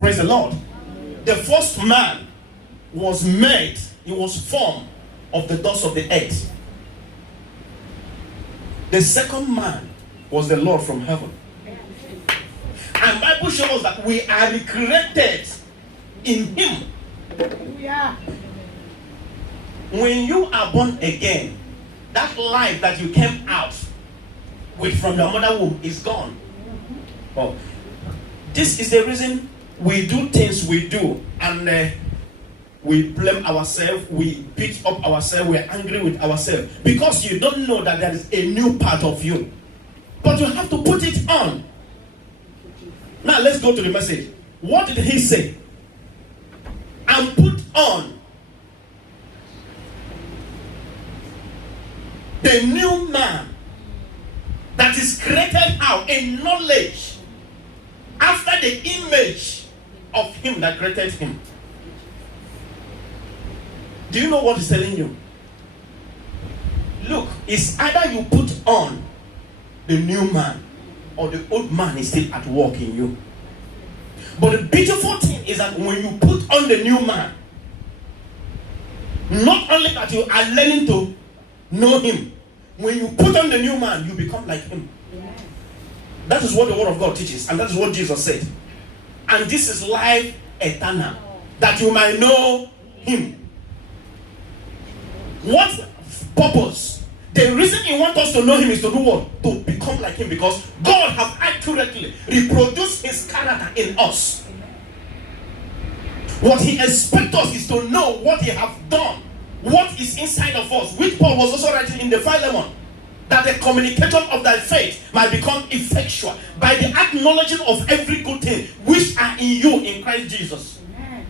Praise the Lord. The first man was made, he was formed of the dust of the earth. The second man was the Lord from heaven. And Bible shows us that we are recreated in him. Yeah. When you are born again, that life that you came out with from your mother womb is gone. Oh, this is the reason we do things we do, and we blame ourselves, we beat up ourselves, we are angry with ourselves, because you don't know that there is a new part of you. But you have to put it on. Now let's go to the message. What did he say? And put on the new man that is created out in knowledge after the image of him that created him. Do you know what he's telling you? Look, it's either you put on the new man or the old man is still at work in you. But the beautiful thing is that when you put on the new man, not only that you are learning to know him, when you put on the new man, you become like him. That is what the word of God teaches, and that is what Jesus said. And this is life eternal, that you might know him. What purpose? The reason he wants us to know him is to do what? To become like him, because God has accurately reproduced his character in us. What he expects us is to know what he has done, what is inside of us, which Paul was also writing in the Philemon, that the communication of thy faith might become effectual by the acknowledging of every good thing which are in you in Christ Jesus. Amen.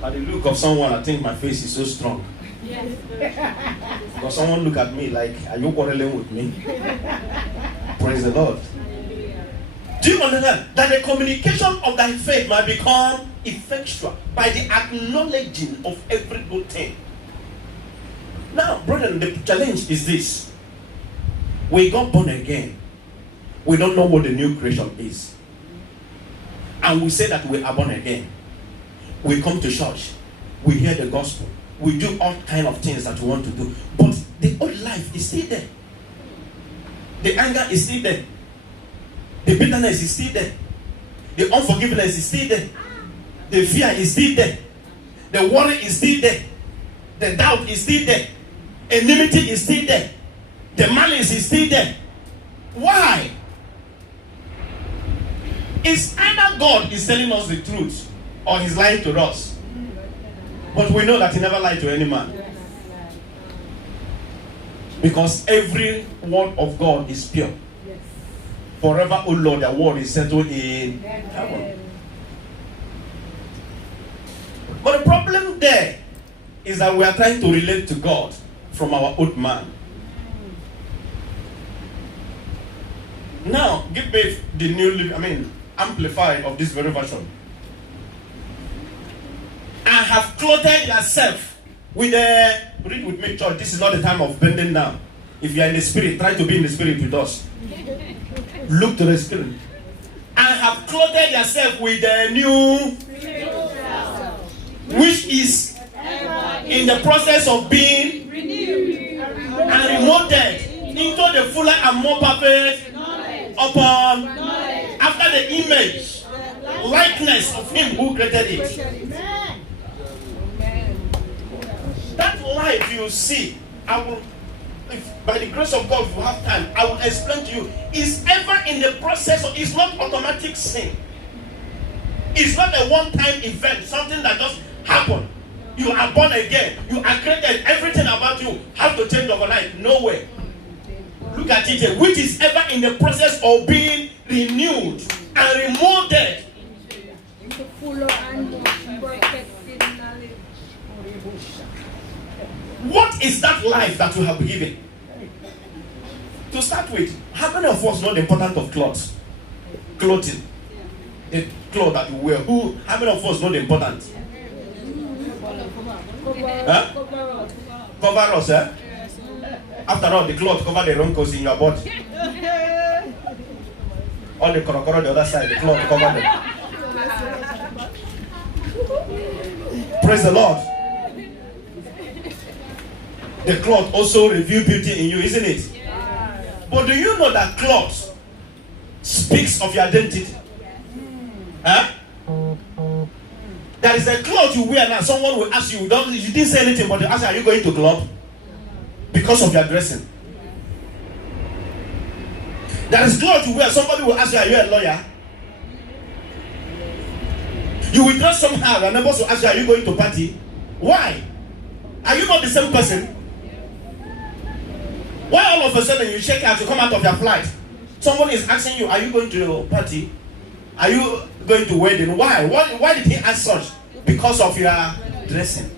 By the look of someone, I think my face is so strong. Yes. Because someone look at me like, are you quarreling with me? Praise the Lord. Do you understand that the communication of thy faith might become effectual by the acknowledging of every good thing? Now, brethren, the challenge is this. We got born again. We don't know what the new creation is. And we say that we are born again. We come to church. We hear the gospel. We do all kind of things that we want to do. But the old life is still there. The anger is still there. The bitterness is still there. The unforgiveness is still there. The fear is still there. The worry is still there. The doubt is still there. Enmity is still there. The malice is still there. Why? It's either God is telling us the truth or he's lying to us. But we know that he never lied to any man. Because every word of God is pure. Forever, O Lord, the word is settled in heaven. But the problem there is that we are trying to relate to God from our old man. Now, give me the new, amplified of this very version. And have clothed yourself with a, read with me, church, this is not the time of bending down. If you are in the spirit, try to be in the spirit with us. Look to the spirit. And have clothed yourself with a new, which is in the process of being renewed and remolded into the fuller and more perfect upon after the image, likeness of him who created it. That life you see, I will, if by the grace of God, if you have time, I will explain to you, is ever in the process of, it's not automatic sin. It's not a one-time event, something that just happened. You are born again. You are created. Everything about you has to change overnight. No way. Look at it. Which is ever in the process of being renewed and remolded. What is that life that you have been given? To start with, how many of us know the importance of clothes? Clothing. The clothes that you wear. How many of us know the importance? Huh? Cover us, eh? After all, the cloth cover the wrinkles in your body. All the korokoro the other side, the cloth cover them. Praise the Lord. The cloth also reveals beauty in you, isn't it? But do you know that cloth speaks of your identity? Huh? There is a cloth you wear now. Someone will ask you, you didn't say anything, but they ask you, are you going to club? Because of your dressing. There is cloth you wear. Somebody will ask you, are you a lawyer? You will dress somehow. Your neighbors will ask you, are you going to party? Why? Are you not the same person? Why all of a sudden you shake out, you come out of your flight? Someone is asking you, are you going to a party? Are you going to wedding? Why? Why did he ask such? Because of your dressing.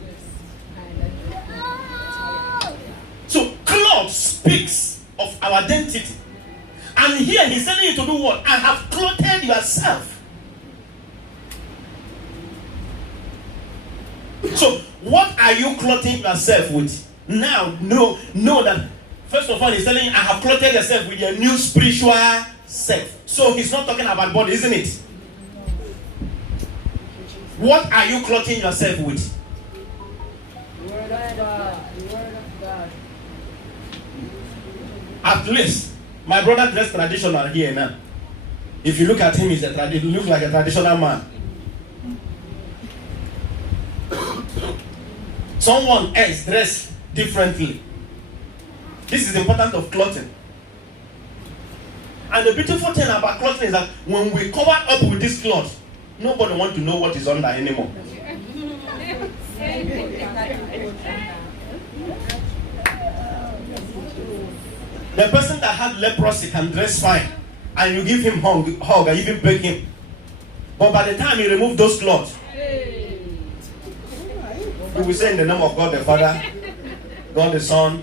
So cloth speaks of our identity. And here he's telling you to do what? I have clothed yourself. So what are you clothing yourself with? Now, know that first of all, he's telling you, I have clothed yourself with your new spiritual self. So he's not talking about body, isn't it? What are you clothing yourself with? The word of God. The word of God. At least, my brother dressed traditional here now. If you look at him, he looks like a traditional man. Someone else dressed differently. This is important of clothing. And the beautiful thing about clothing is that when we cover up with this cloth, nobody wants to know what is under anymore. The person that had leprosy can dress fine, and you give him hug and even beg him. But by the time you remove those clothes, you will say in the name of God the Father, God the Son,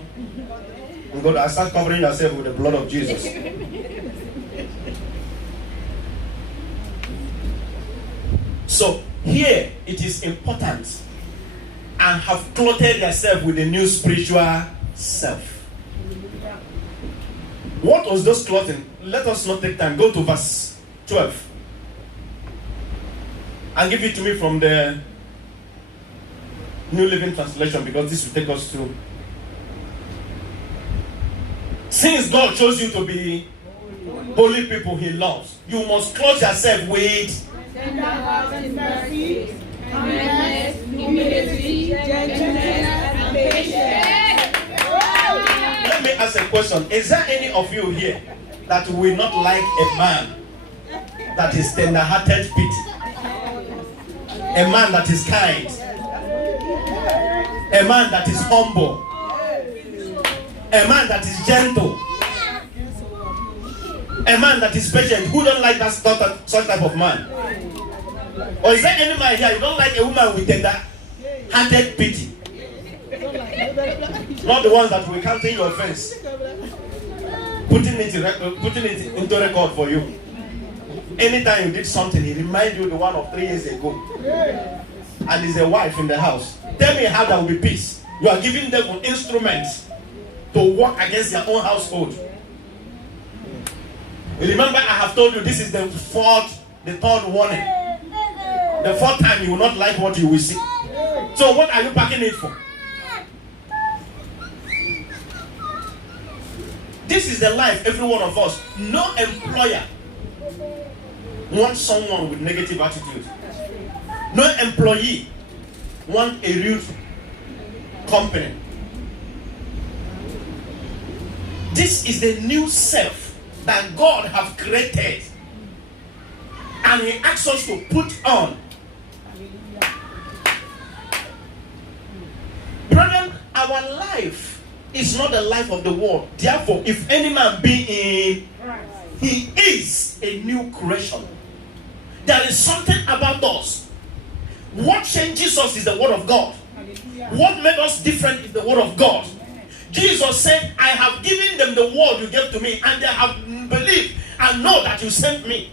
and God, I start covering yourself with the blood of Jesus. So here it is important and have clothed yourself with a new spiritual self. What was those clothing? Let us not take time. Go to verse 12. And give it to me from the New Living Translation, because this will take us to. Since God chose you to be holy people he loves, you must clothe yourself with Tender hearts and mercy, kindness, humility, gentleness, and patience. Let me ask a question. Is there any of you here that will not like a man that is tender-hearted, pity? A man that is kind? A man that is humble? A man that is gentle? A man that is patient? Who don't like such type of man? Or is there any man here you don't like a woman with tender-hearted pity? Not the ones that will counter your offense, putting it into record for you. Anytime you did something, he reminds you the one of 3 years ago, and is a wife in the house. Tell me how there will be peace. You are giving them instruments to work against their own household. Remember, I have told you this is the third warning. The fourth time you will not like what you will see. So what are you packing it for? This is the life every one of us. No employer wants someone with negative attitude. No employee wants a rude company. This is the new self that God have created, and he asks us to put on. Brethren, our life is not the life of the world. Therefore, if any man be in Christ, he is a new creation. There is something about us. What changes us is the word of God. What made us different is the word of God. Jesus said, I have given them the word you gave to me, and they have believed and know that you sent me.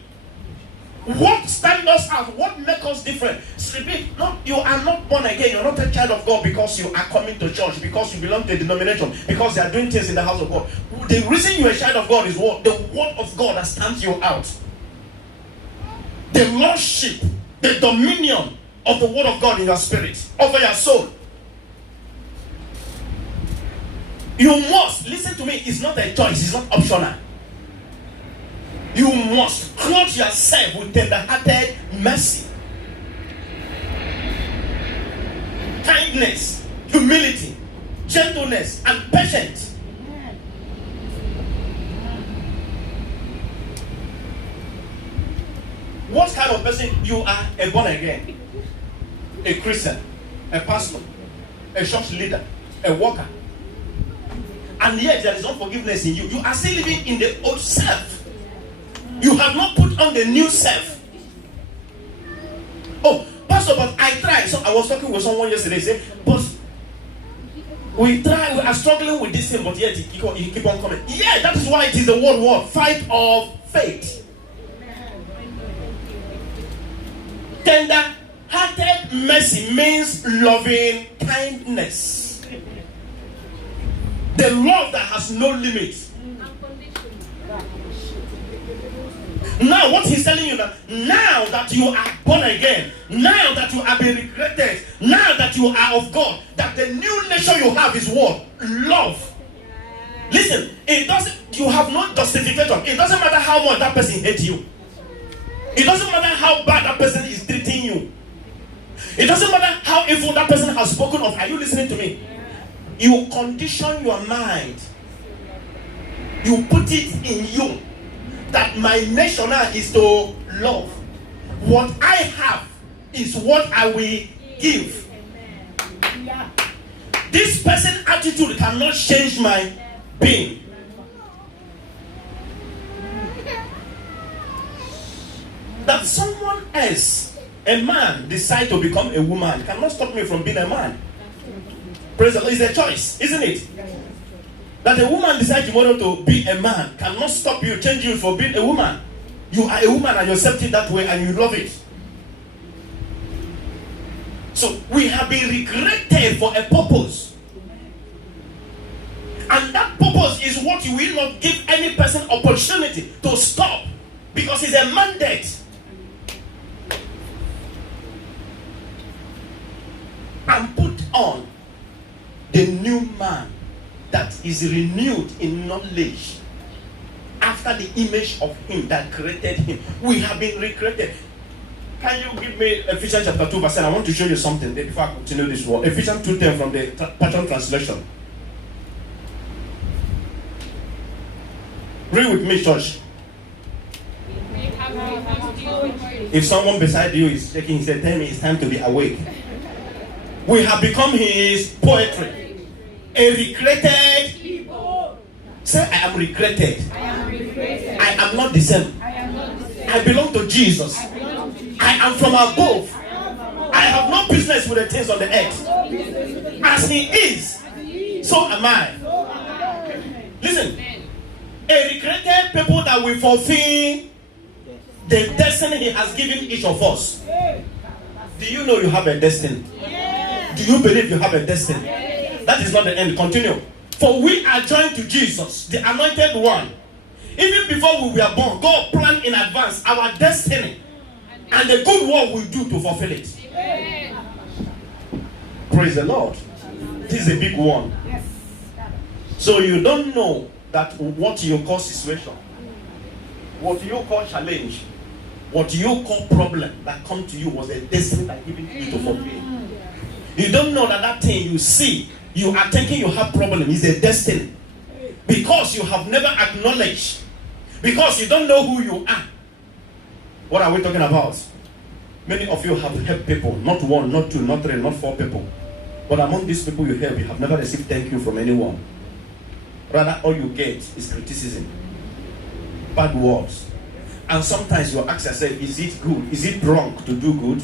What stands us out? What makes us different? Repeat, no, you are not born again. You're not a child of God because you are coming to church, because you belong to a denomination, because you are doing things in the house of God. The reason you're a child of God is what? The word of God that stands you out. the lordship, the dominion of the word of God in your spirit, over your soul. You must, listen to me, it's not a choice, it's not optional. You must clothe yourself with tender-hearted mercy, kindness, humility, gentleness, and patience. What kind of person you are? A born again, a Christian, a pastor, a church leader, a worker, and yet there is unforgiveness in you. You are still living in the old self. You have not put on the new self. Oh, pastor, but I tried. So I was talking with someone yesterday. Say, but we try. We are struggling with this thing, but yet you keep on coming. Yeah, that is why it is the word fight of faith. Tender-hearted mercy means loving kindness. The love that has no limits. Now what he's telling you now that you are born again, now that you have been recreated, now that you are of God, that the new nature you have is what? Love. Listen, it doesn't, you have no justification. It doesn't matter how much that person hates you. It doesn't matter how bad that person is treating you. It doesn't matter how evil that person has spoken of. Are you listening to me? You condition your mind. You put it in you that my nature now is to love. What I have is what I will give. This person's attitude cannot change my being. That someone else, a man, decide to become a woman cannot stop me from being a man. Praise the Lord. It's a choice, isn't it? That a woman decides tomorrow to be a man cannot stop you, change you for being a woman. You are a woman and you accept it that way and you love it. So we have been recreated for a purpose. And that purpose is what you will not give any person opportunity to stop, because it's a mandate. And put on the new man that is renewed in knowledge after the image of him that created him. We have been recreated. Can you give me Ephesians chapter 2 verse 10? I want to show you something before I continue this word. Ephesians 2:10 from the Passion Translation. Read with me, church. If someone beside you is shaking his head, tell me it's time to be awake. We have become his poetry. A recreated people. Say, I am recreated. I am not the same. I belong to Jesus. I am from above. I have no business with the things on the earth. As he is, so am I. Listen, a recreated people that will fulfill the destiny he has given each of us. Do you know you have a destiny? Do you believe you have a destiny? That is not the end. Continue. For we are joined to Jesus, the anointed one. Even before we were born, God planned in advance our destiny and the good work we do to fulfill it. Praise the Lord. This is a big one. So you don't know that what you call situation, what you call challenge, what you call problem that come to you was a destiny that given you to fulfill. You don't know that that thing you see, you are thinking you have problem, is a destiny. Because you have never acknowledged. Because you don't know who you are. What are we talking about? Many of you have helped people. Not one, not two, not three, not four people. But among these people you help, you have never received thank you from anyone. Rather, all you get is criticism. Bad words. And sometimes you ask yourself, is it good? Is it wrong to do good?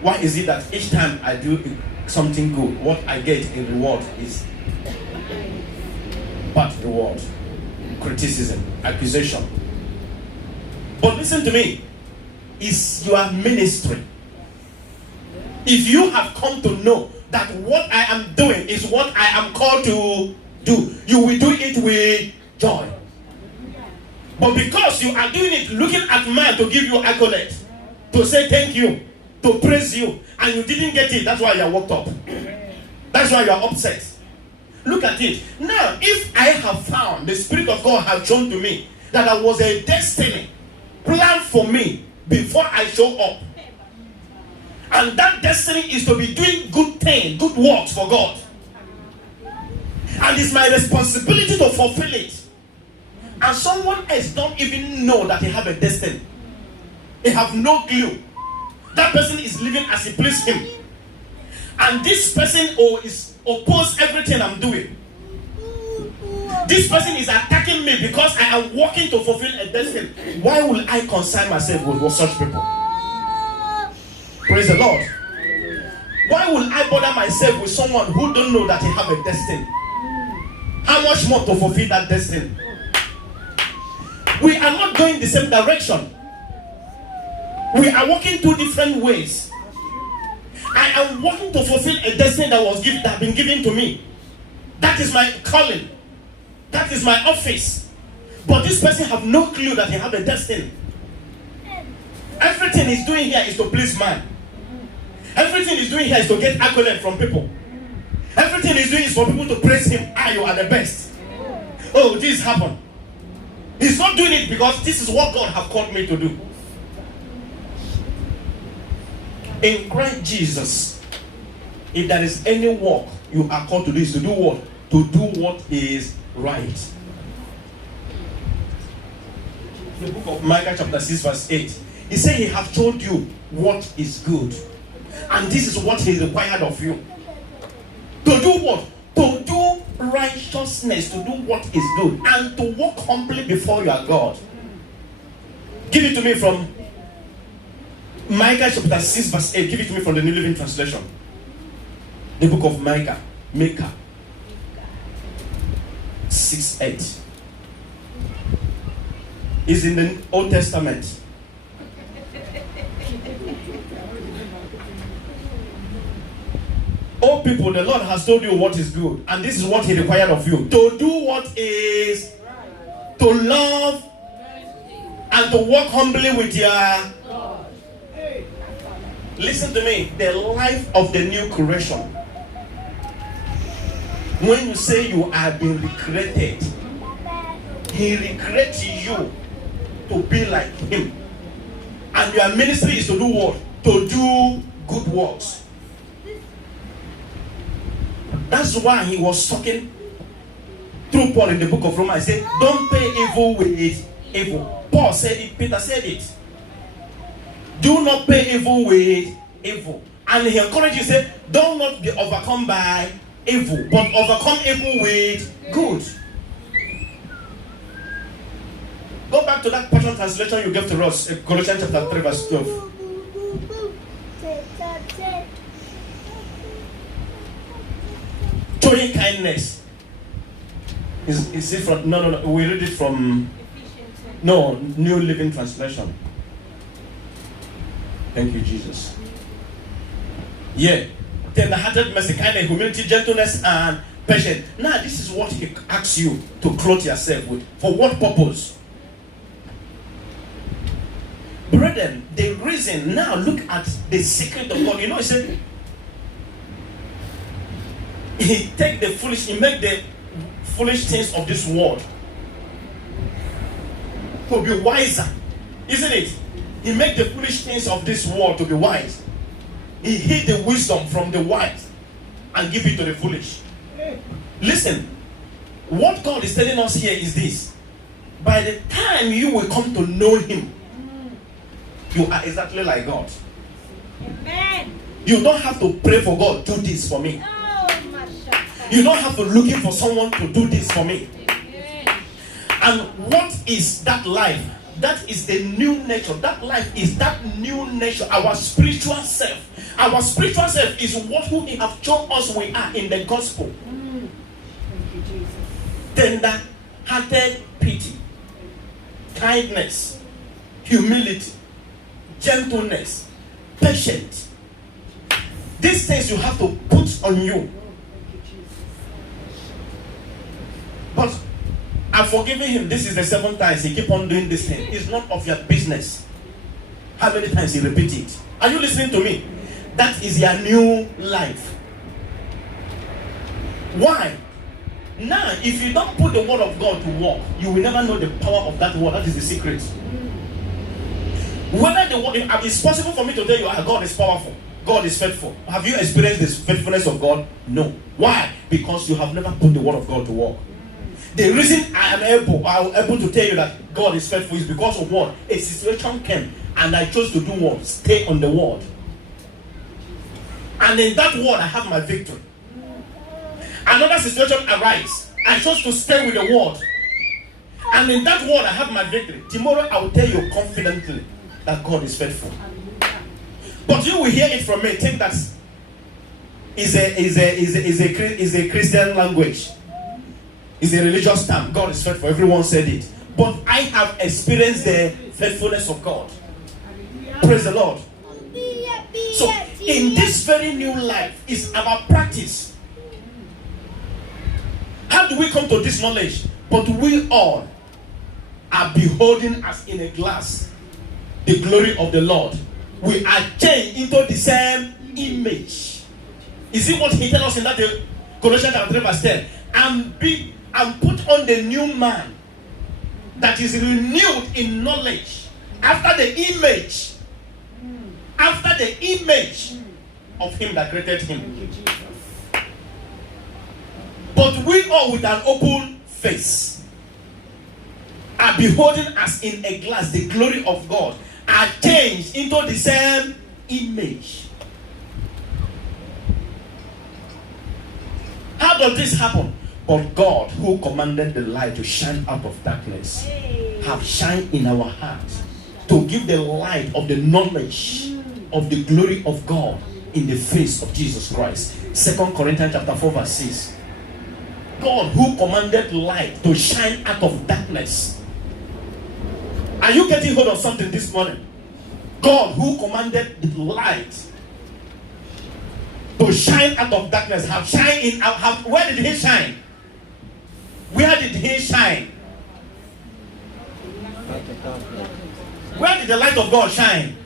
Why is it that each time I do something good, what I get in reward is bad reward, criticism, accusation? But listen to me, it's your ministry. If you have come to know that what I am doing is what I am called to do, you will do it with joy. But because you are doing it looking at man to give you accolades, to say thank you, to praise you, and you didn't get it. That's why you are worked up. That's why you are upset. Look at it. Now, if I have found, the Spirit of God has shown to me that there was a destiny planned for me before I show up, and that destiny is to be doing good things, good works for God, and it's my responsibility to fulfill it, and someone else don't even know that they have a destiny. They have no clue. That person is living as it pleases him, and this person is oppose everything I'm doing. This person is attacking me because I am working to fulfill a destiny. Why will I concern myself with such people? Praise the Lord. Why will I bother myself with someone who don't know that they have a destiny? How much more to fulfill that destiny? We are not going the same direction. We are walking two different ways. I am working to fulfill a destiny that has been given to me. That is my calling. That is my office. But this person have no clue that he have a destiny. Everything he's doing here is to please man. Everything he's doing here is to get accolade from people. Everything he's doing is for people to praise him. You are the best. Oh, this happened. He's not doing it because this is what God have called me to do. In Christ Jesus, if there is any work you are called to do, is to do what? To do what is right. The book of Micah chapter 6 verse 8. He said he have told you what is good. And this is what he required of you. To do what? To do righteousness, to do what is good, and to walk humbly before your God. Give it to me from Micah chapter 6 verse 8. Give it to me from the New Living Translation. The book of Micah. 6:8. Is in the Old Testament. Oh people, the Lord has told you what is good, and this is what he required of you. To do what is, to love and to walk humbly with your God. Listen to me, the life of the new creation. When you say you have been recreated, he recreates you to be like him. And your ministry is to do what? To do good works. That's why he was talking through Paul in the book of Romans. He said, don't pay evil with evil. Paul said it, Peter said it. Do not pay evil with evil. And he encouraged you, say, do not be overcome by evil, but overcome evil with good. Go back to that Passion translation you gave to us, Colossians chapter 3 verse 12. Showing kindness. Is it from? No. We read it from. No, New Living Translation. Thank you, Jesus. Yeah. Tender-hearted, mercy, kindness, humility, gentleness, and patience. Now, this is what he asks you to clothe yourself with. For what purpose? Brethren, the reason, now look at the secret of God. You know, he said, he make the foolish things of this world to be wiser. Isn't it? He make the foolish things of this world to be wise. He hid the wisdom from the wise and give it to the foolish. Listen, what God is telling us here is this. By the time you will come to know him, you are exactly like God. Amen. You don't have to pray for God, do this for me. You don't have to looking for someone to do this for me. And what is that life? That is the new nature. That life is that new nature, our spiritual self. Our spiritual self is what who he have shown us we are in the gospel. Thank you, Jesus. Tender-hearted pity, kindness, humility, gentleness, patience. These things you have to put on you. But I've forgiven him. This is the 7th time he keep on doing this thing. It's none of your business how many times he repeats it. Are you listening to me? That is your new life. Why? Now, if you don't put the word of God to work, you will never know the power of that word. That is the secret. Whether the word, it's possible for me to tell you, God is powerful, God is faithful. Have you experienced this faithfulness of God? No. Why? Because you have never put the word of God to work. The reason I am able to tell you that God is faithful is because of what? A situation came and I chose to do what? Stay on the word. And in that word I have my victory. Another situation arises. I chose to stay with the word. And in that word I have my victory. Tomorrow I will tell you confidently that God is faithful. But you will hear it from me. Think that is a Christian language. It's a religious term. God is faithful. Everyone said it. But I have experienced the faithfulness of God. Praise the Lord. So in this very new life is about practice. How do we come to this knowledge? But we all are beholding as in a glass the glory of the Lord. We are changed into the same image. Is it what he tells us in that Colossians chapter 3 verse 10? And put on the new man that is renewed in knowledge after the image of him that created him. But we all with an open face are beholding as in a glass the glory of God, are changed into the same image. How does this happen? But God, who commanded the light to shine out of darkness, have shined in our hearts to give the light of the knowledge of the glory of God in the face of Jesus Christ. 2 Corinthians chapter 4 verse 6. God, who commanded light to shine out of darkness. Are you getting hold of something this morning? God, who commanded the light to shine out of darkness, have shined in. Where did he shine? Where did he shine? Where did the light of God shine?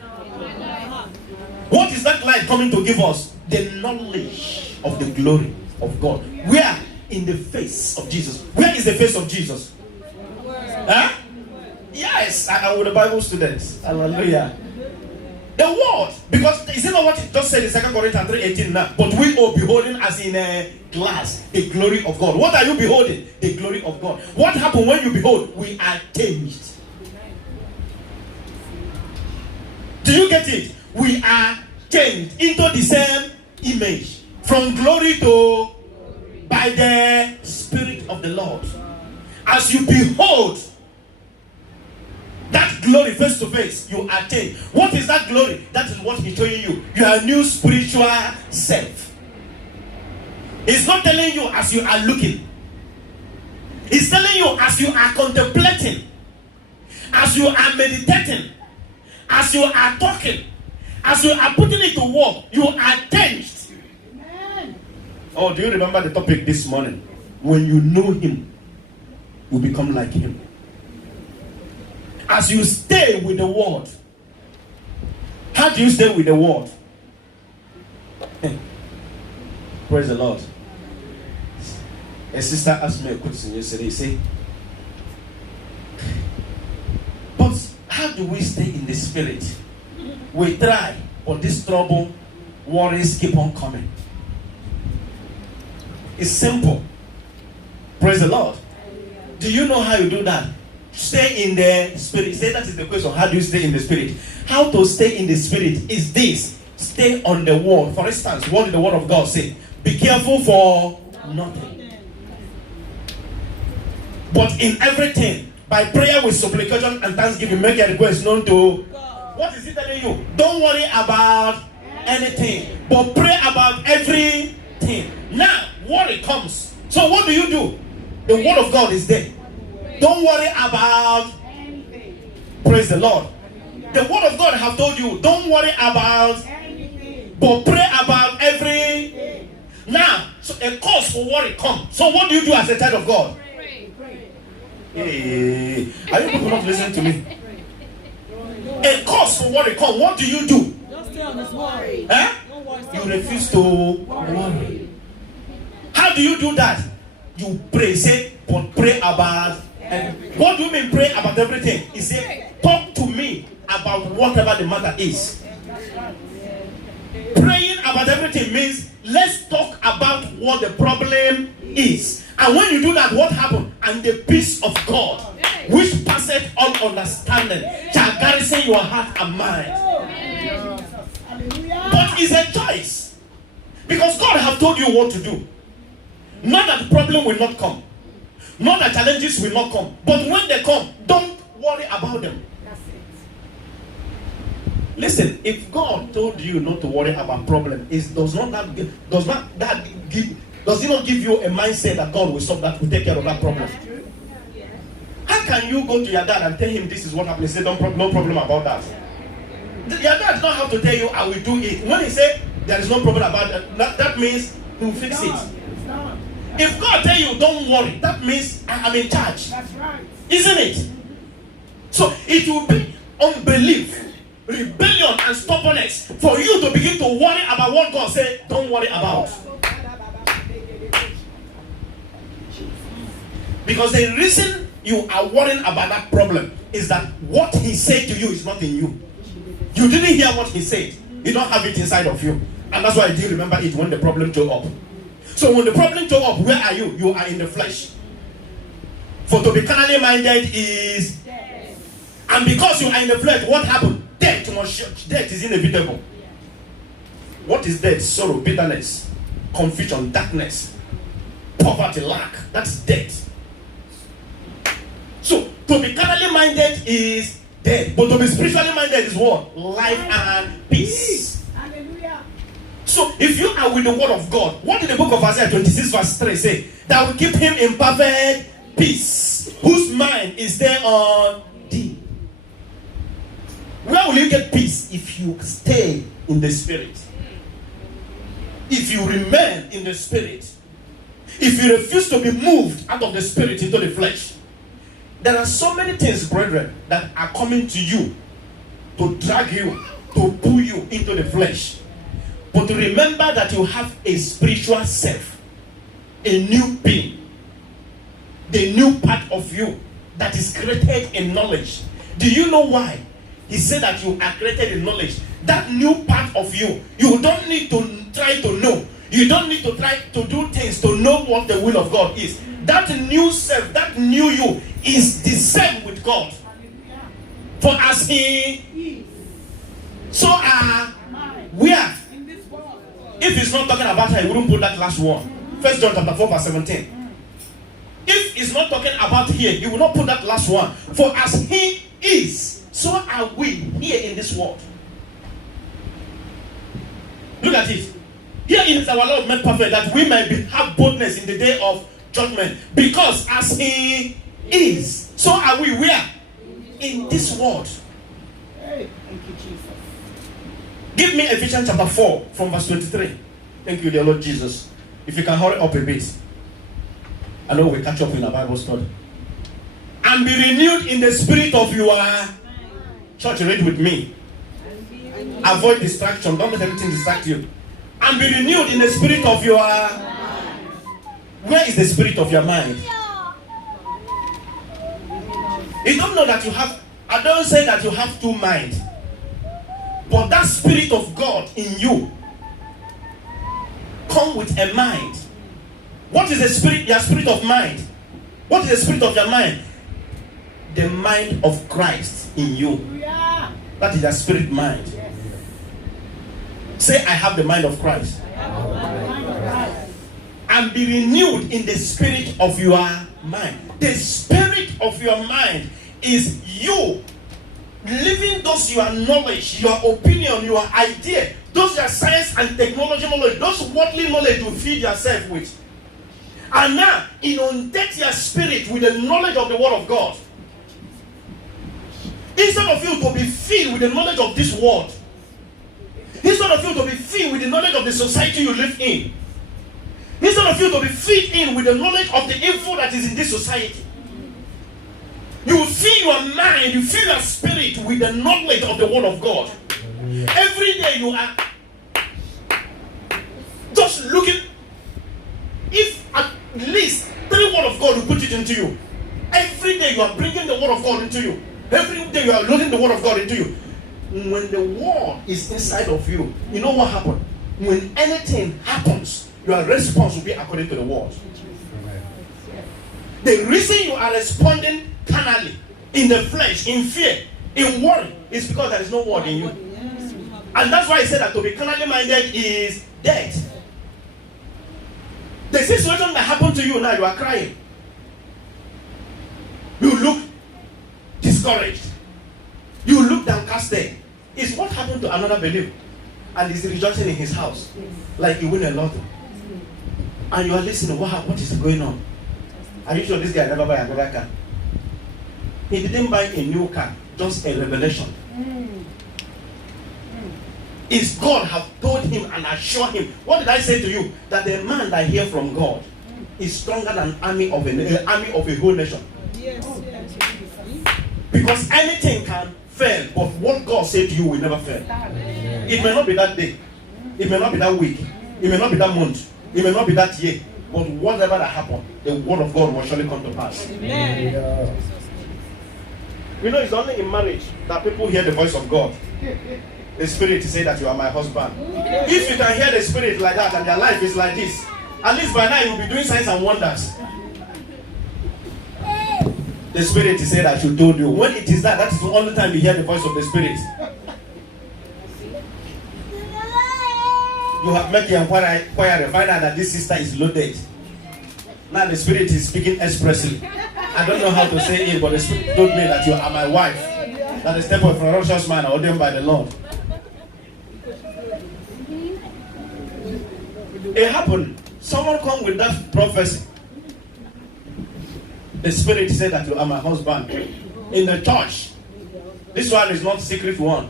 What is that light coming to give us? The knowledge of the glory of God. Where? In the face of Jesus. Where is the face of Jesus? Huh? Yes, I with the Bible students. Hallelujah. The word, because is it not what it just said in 2 Corinthians 3:18 now? But we are beholding as in a glass the glory of God. What are you beholding? The glory of God. What happened when you behold? We are changed. Do you get it? We are changed into the same image. From glory to by the Spirit of the Lord. As you behold that glory face to face, you are changed. What is that glory? That is what he's showing you. You are a new spiritual self. He's not telling you as you are looking. He's telling you as you are contemplating, as you are meditating, as you are talking, as you are putting it to work, you are changed. Oh, do you remember the topic this morning? When you know him, you become like him. As you stay with the word. How do you stay with the word? Praise the Lord. A sister asked me a question yesterday. Say, but how do we stay in the spirit? We try, but this trouble, worries keep on coming. It's simple. Praise the Lord. Do you know how you do that? Stay in the spirit. Say that is the question. How do you stay in the spirit? How to stay in the spirit is this. Stay on the word. For instance, what did the word of God say? Be careful for nothing. But in everything, by prayer with supplication and thanksgiving, make your request known to God. What is he telling you? Don't worry about anything, but pray about everything. Now, worry comes. So what do? The word of God is there. Don't worry about anything. Praise the Lord. The word of God have told you, don't worry about anything, but pray about everything. Now, so a cause for worry comes. So what do you do as a child of God? Pray. Hey, are you people not listening to me? a cause for worry come, what do? Just stay on his word. Eh? Don't worry. You refuse to worry. How do you do that? You pray. Say, but pray about. What do you mean pray about everything? He said, talk to me about whatever the matter is. Praying about everything means let's talk about what the problem is. And when you do that, what happens? And the peace of God, which passeth all understanding, shall garrison your heart and mind. But it's a choice. Because God has told you what to do. Not that the problem will not come. Not that challenges will not come. But when they come, don't worry about them. Listen, if God told you not to worry about problems, does he not give you a mindset that God will solve that, will take care of that problem? How can you go to your dad and tell him this is what happened? He said, no problem about that. Your dad does not have to tell you, I will do it. When he said there is no problem about it, that means he will fix it. If God tell you don't worry, that means I am in charge. That's right. Isn't it? So it will be unbelief, rebellion, and stubbornness for you to begin to worry about what God said don't worry about. Because the reason you are worrying about that problem is that what he said to you is not in you. You didn't hear what he said. You don't have it inside of you. And that's why you didn't remember it when the problem showed up. So when the problem showed up, where are you? You are in the flesh. For to be carnally minded is death. And because you are in the flesh, what happened? Death is inevitable. What is death? Sorrow, bitterness, confusion, darkness, poverty, lack. That's death. So to be carnally minded is death. But to be spiritually minded is what? Life and peace. Hallelujah. So if you are with the word of God, what did the book of Isaiah 26 verse 3 say? That will keep him in perfect peace, whose mind is there on thee. Where will you get peace? If you stay in the spirit. If you remain in the spirit. If you refuse to be moved out of the spirit into the flesh. There are so many things, brethren, that are coming to you to drag you, to pull you into the flesh. But remember that you have a spiritual self, a new being, the new part of you that is created in knowledge. Do you know why? He said that you are created in knowledge. That new part of you, you don't need to try to know. You don't need to try to do things to know what the will of God is. That new self, that new you is the same with God. For as he, so are we are. If he's not talking about her, he wouldn't put that last one. 1 John chapter 4 verse 17. If he's not talking about here, he will not put that last one. For as he is, so are we here in this world. Look at it. Here is our Lord made perfect, that we may have boldness in the day of judgment. Because as he is, so are we where? In this world. Hey, thank you, Jesus. Give me Ephesians chapter 4 from verse 23. Thank you, dear Lord Jesus. If you can hurry up a bit. I know we'll catch up in a Bible study. And be renewed in the spirit of your church. Read with me. Avoid distraction. Don't let anything distract you. And be renewed in the spirit of your... Where is the spirit of your mind? You don't know that you have... I don't say that you have two minds. But that spirit of God in you come with a mind. What is the spirit? Your spirit of mind. What is the spirit of your mind? The mind of Christ in you. That is your spirit mind. Say, I have the mind of Christ. And be renewed in the spirit of your mind. The spirit of your mind is you living those your knowledge, your opinion, your idea, those your science and technology knowledge, those worldly knowledge you feed yourself with. And now inundate your spirit with the knowledge of the word of God. Instead of you to be filled with the knowledge of this world, instead of you to be filled with the knowledge of the society you live in, instead of you to be filled in with the knowledge of the info that is in this society, You fill your mind, you fill your spirit with the knowledge of the word of God. Every day you are just looking. If at least 3 word of God will put it into you. Every day you are bringing the word of God into you. Every day you are loading the word of God into you. When the word is inside of you, you know what happens? When anything happens, your response will be according to the word. The reason you are responding carnally, in the flesh, in fear, in worry, is because there is no word in you. And that's why I said that to be carnally minded is death. The situation that happened to you now, you are crying. You look discouraged. You look downcasted. It's what happened to another believer. And he's rejoicing in his house. Like he win a lot. And you are listening, what is going on? Are you sure this guy never buy another car? He didn't buy a new car, just a revelation. Is God have told him and assured him. What did I say to you? That the man that hear from God is stronger than army of a whole nation. Yes. Because anything can fail, but what God said to you will never fail. It may not be that day, it may not be that week, it may not be that month, it may not be that year, but whatever that happened, the word of God will surely come to pass. Amen. You know, it's only in marriage that people hear the voice of God. The Spirit say that you are my husband. If you can hear the Spirit like that and their life is like this, at least by now you will be doing signs and wonders. The Spirit say that you told you. When it is that is the only time you hear the voice of the Spirit. You have met the inquiry and find out that this sister is loaded. Now the Spirit is speaking expressly. I don't know how to say it, but the Spirit told me that you are my wife. That the step of a righteous man ordained by the Lord. It happened. Someone come with that prophecy. The Spirit said that you are my husband. In the church. This one is not secret one.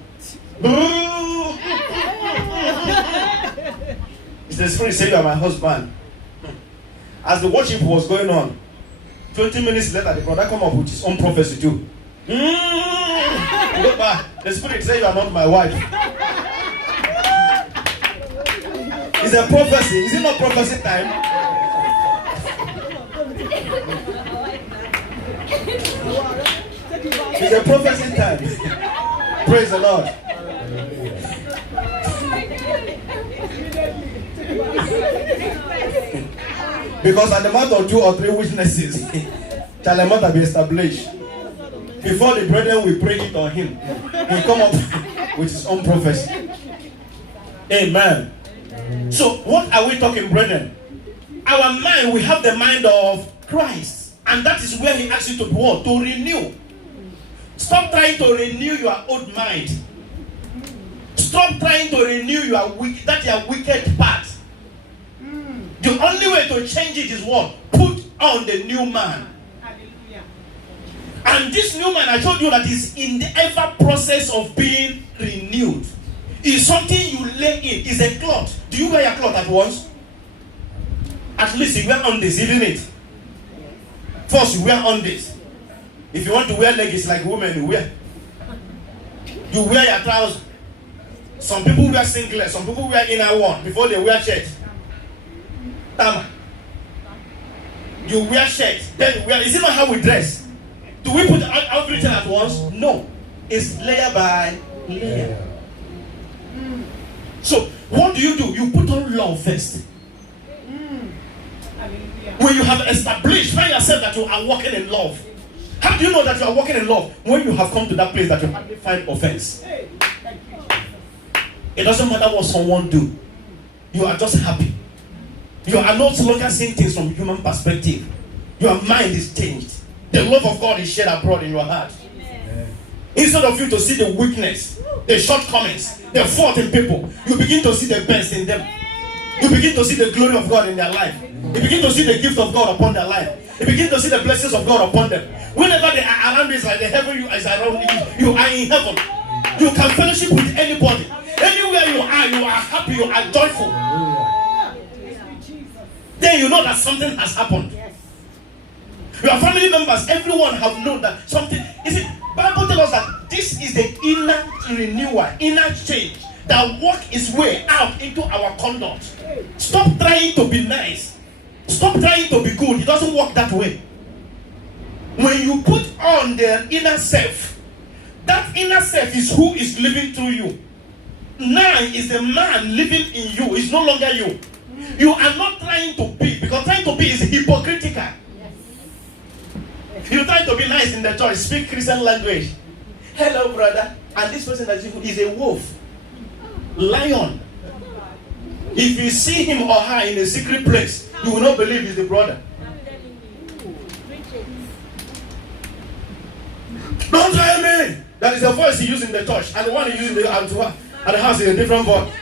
It's the Spirit said you are my husband. As the worship was going on, 20 minutes later, the brother come up with his own prophecy too. Look back. The Spirit said you are not my wife. It's a prophecy. Is it not prophecy time? It's a prophecy time. Praise the Lord. Because at the mouth of 2 or 3 witnesses shall a matter be established. Before the brethren will pray it on him, he'll come up with his own prophecy. Amen. So what are we talking, brethren? Our mind, we have the mind of Christ. And that is where he asks you to do what? To renew. Stop trying to renew your old mind. Stop trying to renew your wicked part. The only way to change it is what? Put on the new man. Hallelujah. And this new man, I told you that is in the ever process of being renewed. It's something you lay in. It's a cloth. Do you wear your cloth at once? At least you wear on this, isn't it? First you wear on this. If you want to wear leggings like women, you wear. You wear your trousers. Some people wear singlets. Some people wear inner one before they wear shirts. Tama. You wear shirts. Then you wear. Is it not how we dress? Do we put everything at once? No. It's layer by layer. So what do? You put on love first. When you have established, find yourself that you are walking in love. How do you know that you are walking in love? When you have come to that place that you hardly find offense. It doesn't matter what someone do. You are just happy. You are no longer seeing things from human perspective. Your mind is changed. The love of God is shed abroad in your heart. Amen. Instead of you to see the weakness, the shortcomings, the fault in people, you begin to see the best in them. You begin to see the glory of God in their life. You begin to see the gift of God upon their life. You begin to see the blessings of God upon them. Whenever they are around, it's like the heaven is around you. You are in heaven. You can fellowship with anybody. Anywhere you are happy, you are joyful. Then you know that something has happened. Your family members, everyone have known that something. Is it? Bible tells us that this is the inner renewal, inner change that work its way out into our conduct. Stop trying to be nice. Stop trying to be good. It doesn't work that way. When you put on the inner self, that inner self is who is living through you. Now is the man living in you. It's no longer you. You are not trying to be, because trying to be is hypocritical. You try to be nice in the church, speak Christian language. Hello, brother. And this person is a wolf, lion. If you see him or her in a secret place, you will not believe he's the brother. Don't try me. That is the voice he used in the church, and the one he used at the house is a different voice.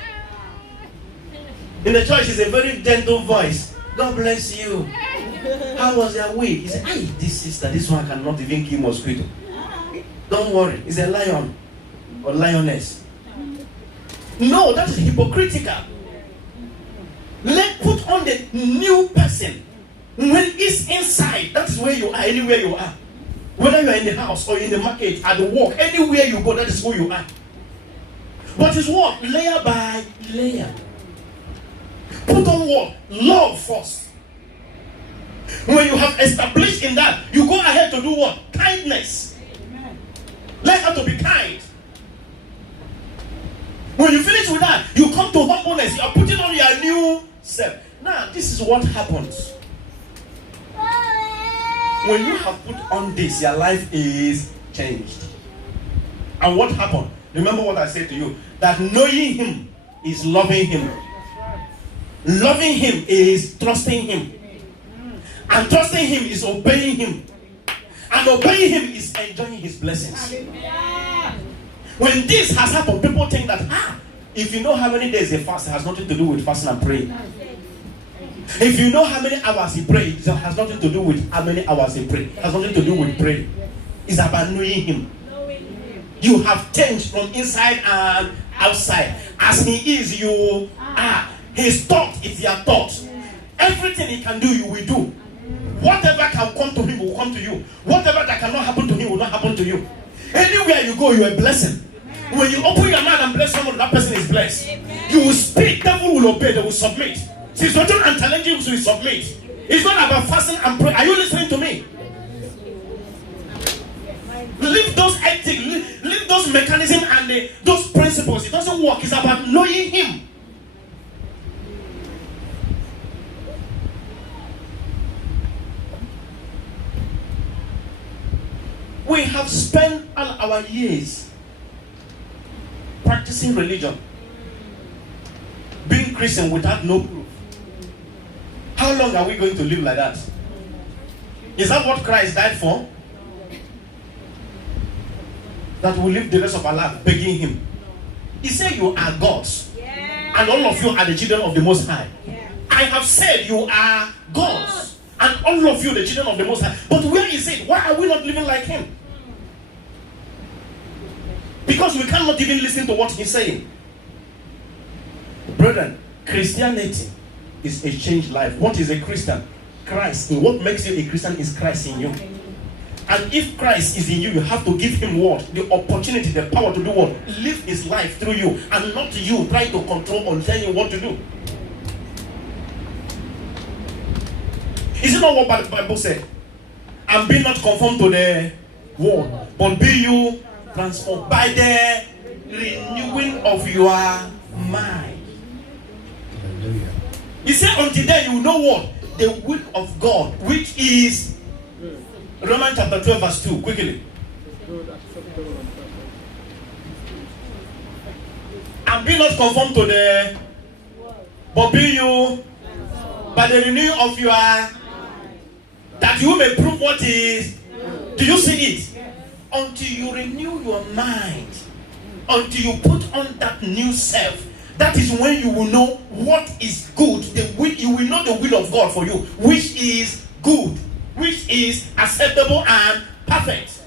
In the church, it's a very gentle voice. God bless you. How was your week? He said, "Hey, this sister, this one cannot even kill mosquito. Don't worry, it's a lion or lioness." No, that is hypocritical. Put on the new person. When it's inside, that's where you are, anywhere you are. Whether you are in the house or in the market, at the work, anywhere you go, that is who you are. But it's what? Layer by layer. Put on what? Love first. When you have established in that, you go ahead to do what? Kindness. Learn how to be kind. When you finish with that, you come to humbleness. You are putting on your new self. Now, this is what happens. When you have put on this, your life is changed. And what happened? Remember what I said to you, that knowing him is loving him. Loving him is trusting him. And trusting him is obeying him. And obeying him is enjoying his blessings. When this has happened, people think that, if you know how many days they fast, it has nothing to do with fasting and praying. If you know how many hours he prays, it has nothing to do with how many hours he prays. It has nothing to do with praying. It's about knowing him. You have changed from inside and outside. As he is, you are. His thought is your thought. Everything he can do, you will do. Whatever can come to him will come to you. Whatever that cannot happen to him will not happen to you. Anywhere you go, you are a blessing. When you open your mouth and bless someone, that person is blessed. You will speak, devil will obey, they will submit. Situation and challenges will submit. It's not about fasting and prayer. Are you listening to me? Leave those ethics, leave those mechanisms and those principles. It doesn't work. It's about knowing him. We have spent all our years practicing religion, being Christian without no proof. How long are we going to live like that? Is that what Christ died for? That we live the rest of our life begging him. He said you are gods. And all of you are the children of the Most High. I have said you are gods. And all of you the children of the Most High. But where is it? Why are we not living like him? Because we cannot even listen to what he's saying. Brethren, Christianity is a changed life. What is a Christian? Christ. And what makes you a Christian is Christ in you. And if Christ is in you, you have to give him what? The opportunity, the power to do what? Live his life through you. And not you trying to control or tell you what to do. Is it not what the Bible said? And be not conformed to the world, but be you transformed by the renewing of your mind. He said, until then you know what? The will of God, which is Romans chapter 12 verse 2, quickly. And be not conformed to the, but be you by the renewing of your, that you may prove what is. Do you see it? Until you renew your mind, until you put on that new self, that is when you will know what is good. You will know the will of God for you, which is good, which is acceptable and perfect.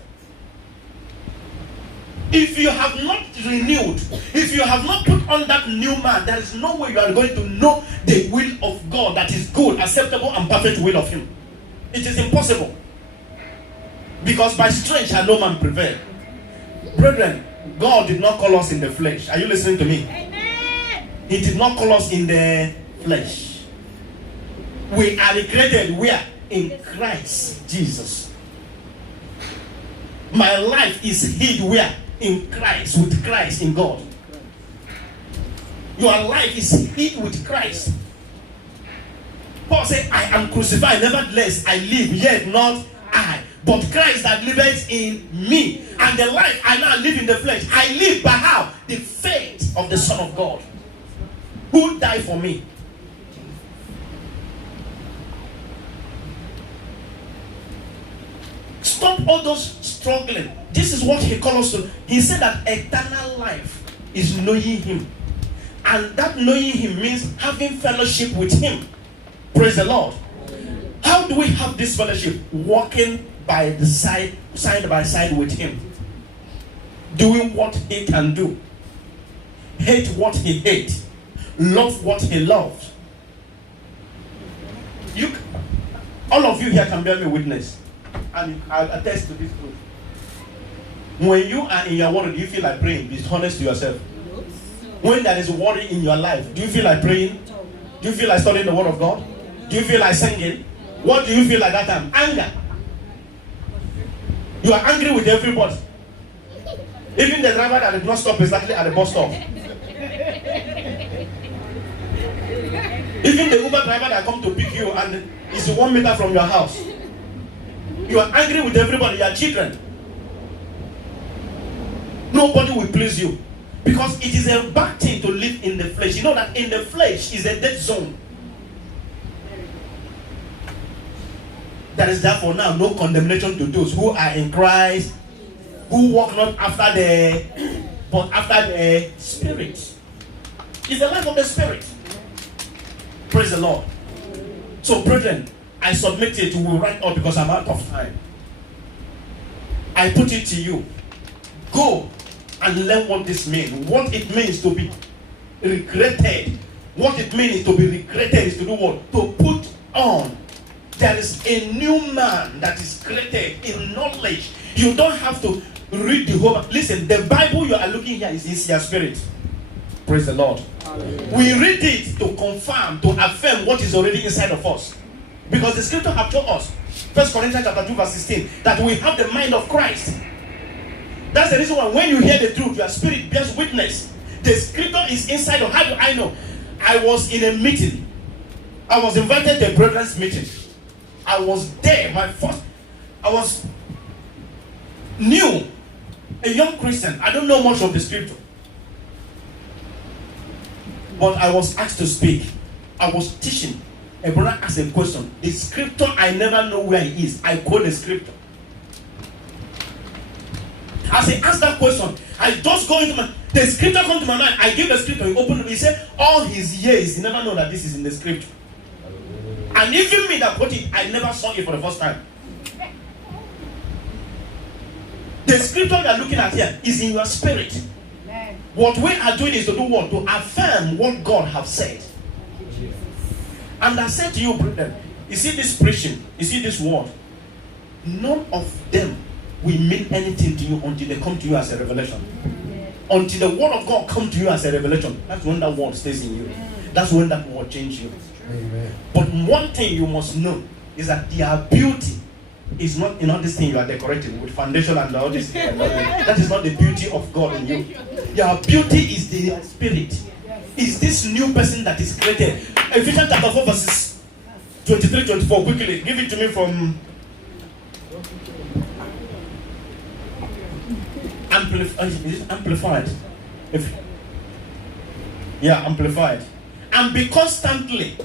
If you have not renewed, if you have not put on that new man, there is no way you are going to know the will of God that is good, acceptable and perfect will of him. It is impossible. Because by strength shall no man prevail. Brethren, God did not call us in the flesh. Are you listening to me? Amen. He did not call us in the flesh. We are recreated where? In Christ Jesus. My life is hid where? In Christ, with Christ in God. Your life is hid with Christ. Paul said, I am crucified, nevertheless I live, yet not I, but Christ that liveth in me. And the life I now live in the flesh, I live by how? The faith of the Son of God, who died for me. Stop all those struggling. This is what he calls us to. He said that eternal life is knowing him. And that knowing him means having fellowship with him. Praise the Lord. How do we have this fellowship? Walking by the side by side with him. Doing what he can do. Hate what he hates. Love what he loves. All of you here can bear me witness. And I'll attest to this truth. When you are in your worry, do you feel like praying? Be honest to yourself. When there is worry in your life, do you feel like praying? Do you feel like studying the word of God? Do you feel like singing? What do you feel like that time? Anger. You are angry with everybody. Even the driver that did not stop exactly at the bus stop. Even the Uber driver that come to pick you and is 1 meter from your house. You are angry with everybody, your children. Nobody will please you. Because it is a bad thing to live in the flesh. You know that in the flesh is a dead zone. There is therefore now no condemnation to those who are in Christ, who walk not after but after the Spirit. It's the life of the Spirit. Praise the Lord. So, brethren, I submit it to you right now because I'm out of time. I put it to you. Go and learn what this means. What it means to be recreated. What it means to be recreated is to do what? To put on. There is a new man that is created in knowledge. You don't have to read the whole. Listen, the Bible you are looking here is your spirit. Praise the Lord. Amen. We read it to confirm, to affirm what is already inside of us. Because the scripture have told us, 1 Corinthians chapter 2 verse 16, that we have the mind of Christ. That's the reason why when you hear the truth, your spirit bears witness. The scripture is inside of. How do I know? I was in a meeting. I was invited to a brethren's meeting. I was there. I was new, a young Christian. I don't know much of the scripture. But I was asked to speak. I was teaching. A brother asked a question. The scripture, I never know where it is. I quote the scripture. As he asked that question, I just go into the scripture come to my mind. I give the scripture, he opened it, he said, all his years, he never know that this is in the scripture. And even me that quote it, I never saw it for the first time. The scripture you are looking at here is in your spirit. What we are doing is to do what? To affirm what God has said. And I said to you, brethren, you see this preaching, you see this word, none of them will mean anything to you until they come to you as a revelation. Until the word of God comes to you as a revelation. That's when that word stays in you. That's when that word changes you. Amen. But one thing you must know is that their beauty is not in all this thing you are decorating with foundation and all this. That is not the beauty of God in you. Your beauty is the spirit. Is this new person that is created. Ephesians chapter 4 verses 23-24. Quickly, give it to me from Amplified. Amplified. And be constantly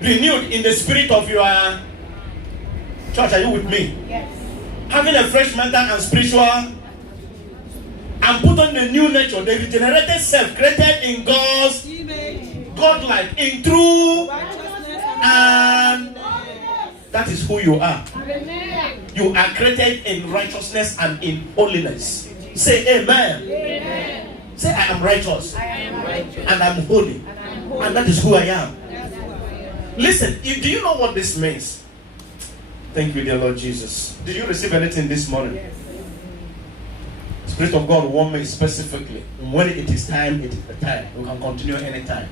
renewed in the spirit of your church. Are you with me? Yes. Having a fresh mental and spiritual, and put on the new nature, the regenerated self created in God's image, God-like, in true righteousness, and that is who you are. Amen. You are created in righteousness and in holiness. Say amen. Amen. Say I am righteous. I am righteous. And I'm holy. And that is who I am. Listen, do you know what this means? Thank you, dear Lord Jesus. Did you receive anything this morning? Yes. Spirit of God warned me specifically. When it is time, it is the time. We can continue anytime.